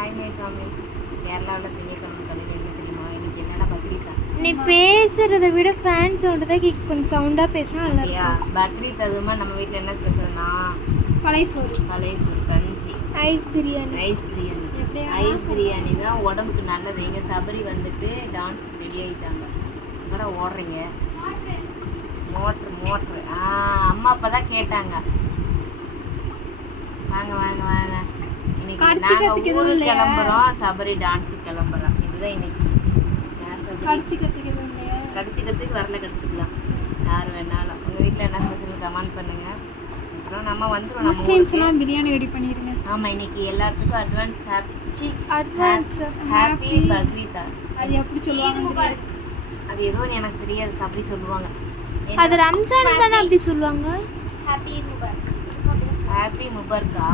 Hi my family. கேரளாவில் திங்கக்கிழமை கடையில் என்ன தெரியுமா? இன்னைக்கு என்னடா பக்ரீத்தா? நீ பேசுறத விட ஃபேன் சவுண்டு தான் கேட்க, கொஞ்சம் சவுண்டா பேசினா நல்லா இல்லையா? பக்ரீத் அதுமா நம்ம வீட்டில் என்ன ஸ்பெஷல்னா பழைய சோறு, கஞ்சி, ஐஸ் பிரியாணி. ஐஸ் பிரியாணி தான் உடம்புக்கு நல்லது. எங்கள் சபரி வந்துட்டு டான்ஸ் ரெடி ஆகிட்டாங்க. கூட ஓடுறீங்க மோட்ரு அம்மா அப்போ தான் கேட்டாங்க வாங்க வாங்க வாங்க. இன்னைக்கு நாங்கள் ஊருக்கு கிளம்புறோம், சபரி டான்ஸுக்கு கிளம்புறோம். இதுதான் இன்னைக்கு. கடிச்சிக்கிறதுக்கு வரல, கடிச்சிக்கலாம் யார் வேணாலும். உங்கள் வீட்டில் என்ன ஸ்பெஷல் கமெண்ட் பண்ணுங்க. அப்புறம் நம்ம வந்துடும். முஸ்லிம்ஸ்லாம் பிரியாணி ரெடி பண்ணிடுங்க. ஆமாம், இன்னைக்கு எல்லாத்துக்கும் அட்வான்ஸ் ஹாப்பி பக்ரீத்தா. அது எப்படி சொல்லுவாங்க? அது ஏதோ எனக்கு தெரியாது, சபரி சொல்லுவாங்க. அது ரம்ஜான் தானே அப்படி சொல்லுவாங்க. ஹாப்பி முபர்கா.